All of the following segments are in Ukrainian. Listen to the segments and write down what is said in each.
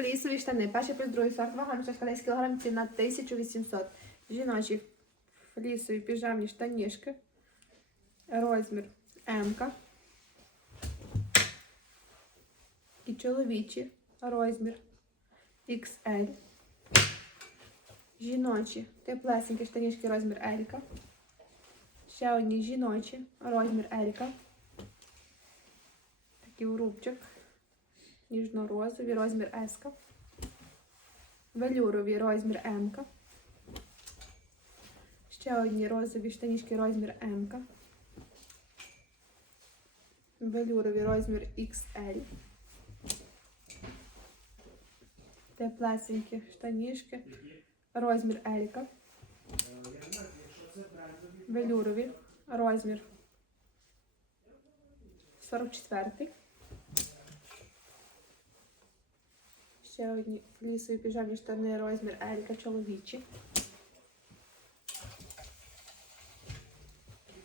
Флісові штани. Перший плюс другий сорт вага мішечка 10 кг, ціна 1800. Жіночі флісові піжамні штанішки. Розмір М. І чоловічі розмір XL. Жіночі теплесенькі штанішки розмір L. Ще одні жіночі розмір L. Такий урубчик. Ніжно-розові розмір S. Велюрові розмір М. Ще одні розові штанішки розмір М. Велюрові розмір XL. Теплесенькі штанішки. Розмір Елька. Велюрові. Розмір 44. Ще одні лісові піжамні штани розмір Елька чоловічі.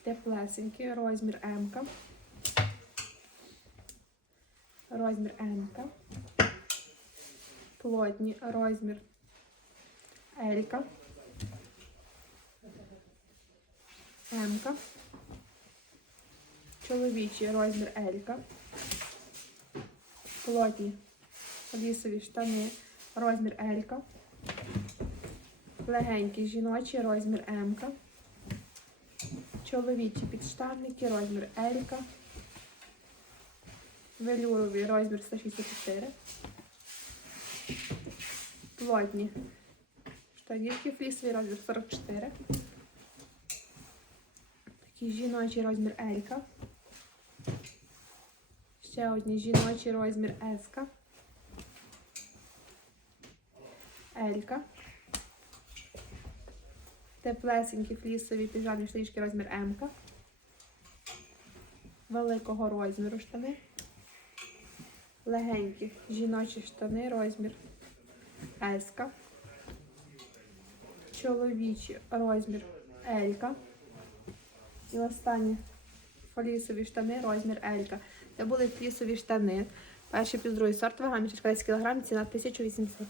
Теплесенькі. Розмір М. Розмір М. Плотні. Розмір Елька. М-ка. Чоловічий розмір Елька. Плотні лісові штани розмір Елька. Легенький жіночий розмір М-ка. Чоловічі підштанники розмір Елька. Велюровий розмір 164. Плотні штанівки флісовий розмір 44. Такий жіночий розмір Елька. Ще одні жіночий розмір Еска. Елька. Теплесенькі флісові піжамні штанішки розмір М. Великого розміру штани. Легенькі жіночі штани розмір С. Чоловічі розмір Елька. І останні флісові штани розмір Елька. Це були флісові штани. Перший плюс другий сорт вага, мішечка 10 кг, ціна 1800.